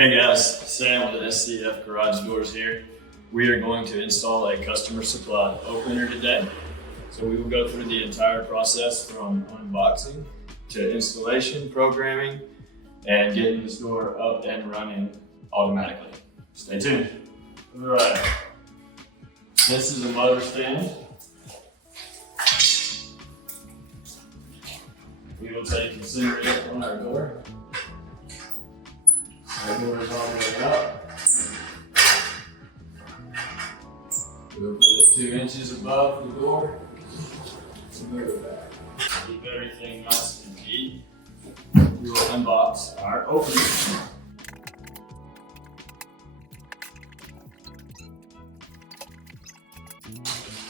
Hey guys, Sam with SCF Garage Doors here. We are going to install a customer supplied opener today. So we will go through the entire process from unboxing to installation, programming, and getting this door up and running automatically. Stay tuned. All right, this is a motor stand. We will take and center it on our door. Our door is all the way up. We'll put it 2 inches above the door. Keep everything nice and neat. We will unbox our opener.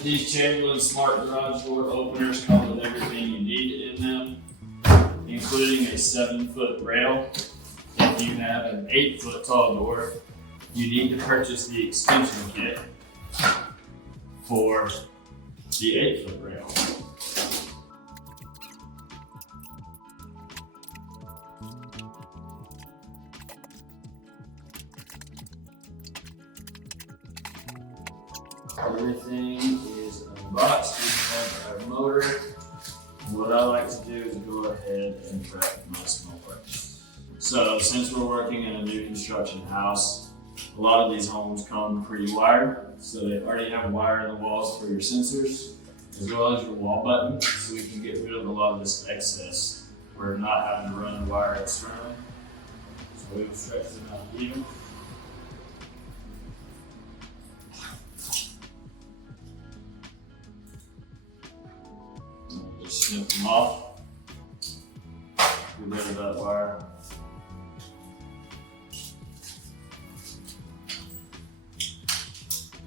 These Chamberlain Smart Garage Door openers come with everything you need in them, including a 7-foot rail. If you have an 8-foot tall door, you need to purchase the extension kit for the 8-foot rail. Everything is unboxed. We have our motor. What I like to do is go ahead and prep my small parts. So since we're working in a new construction house, a lot of these homes come pre-wired. So they already have wire in the walls for your sensors, as well as your wall button, so we can get rid of a lot of this excess. We're not having to run the wire externally. So we will stretch them out even. Just snip them off. Get rid of that wire.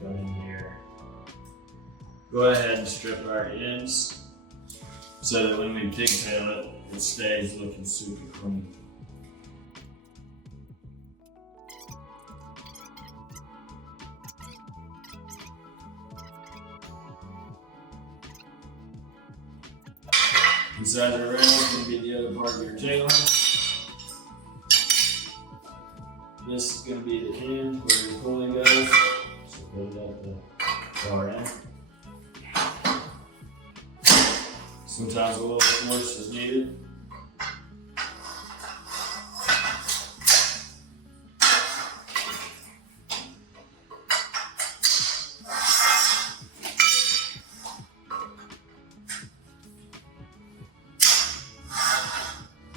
Go in here. Go ahead and strip our ends so that when we pigtail it, it stays looking super clean. Inside the rail is going to be the other part of your tail lamp. This is going to be the end where your pulley goes. So put it at the far end. Sometimes a little force is needed.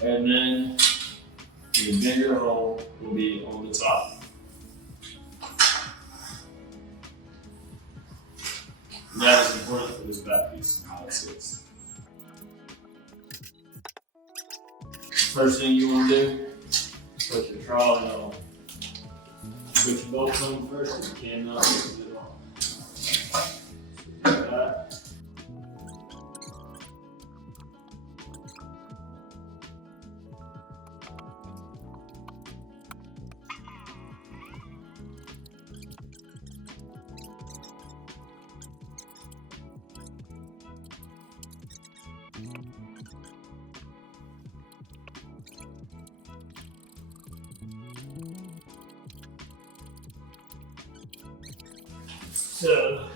And then the bigger hole will be on the top. And that is important for this back piece and how it sits. First thing you want to do, put your trolley on. Put your bolts on first, you cannot put it on. Like that. So,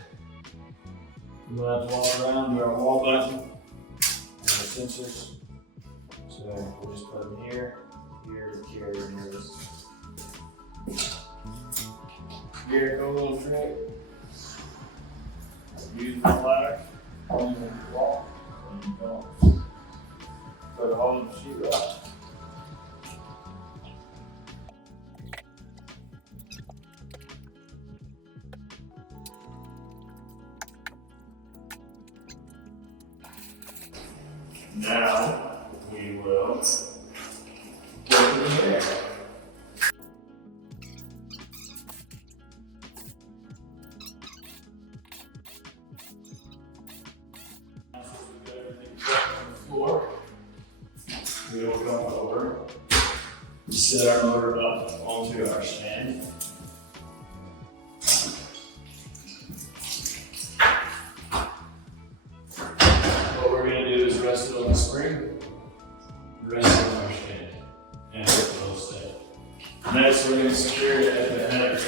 we're going to have to walk around to our wall button and our sensors. So, we'll just put them here, here, here, and here. Here, go a little trick. Use the ladder, hold it in the wall, and you don't put a hole in the sheetrock. Now we will go in there. After we get everything prepped on the floor, we will come over and set our motor up onto our stand. What we're going to do is rest it on the spring, rest it on our stand, and it will stay. Next, we're going to secure it at the header.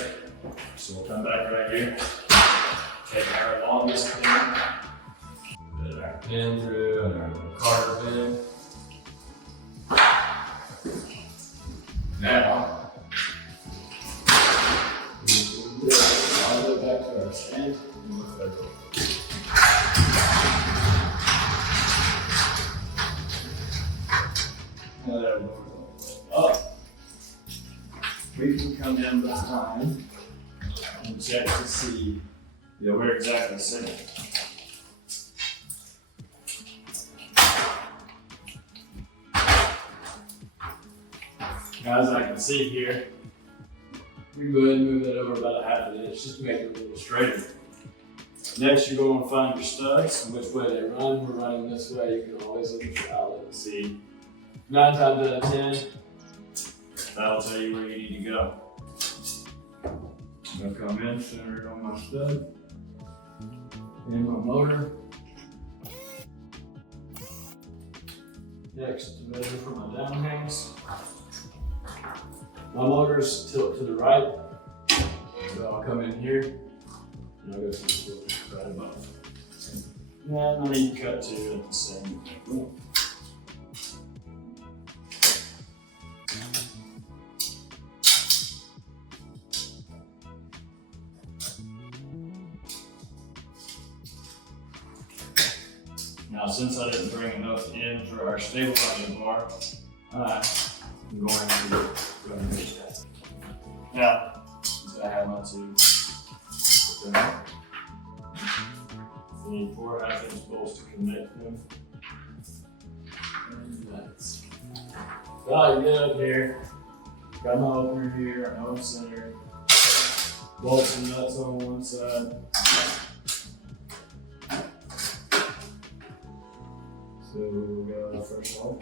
So we'll come back right here, take our longest pin, put our pin through and our carter pin. Now, I'll go back to our stand and look at our door. Now that our door's up, we can come in behind and check to see that we're exactly the same. Now, as I can see here, we can go ahead and move that over about a half an inch just to make it a little straighter. Next, you're going to find your studs and which way they run. We're running this way. You can always look at your outlet and see. 9 times out of 10, that'll tell you where you need to go. I'm going to come in, center it on my stud and my motor. Next, measure for my down hangs. My motor's tilt to the right, so I'll come in here and I'll go to the filter right above. And I need to cut two at the same point. Now, since I didn't bring enough in for our stabilizing bar, I'm going to go ahead and reach that. Now, since I have my two, I need 4 1/2-inch bolts to connect them. And that's about to get up here. Got my opener here, my own center. Bolts and nuts on one side. So we'll go first off.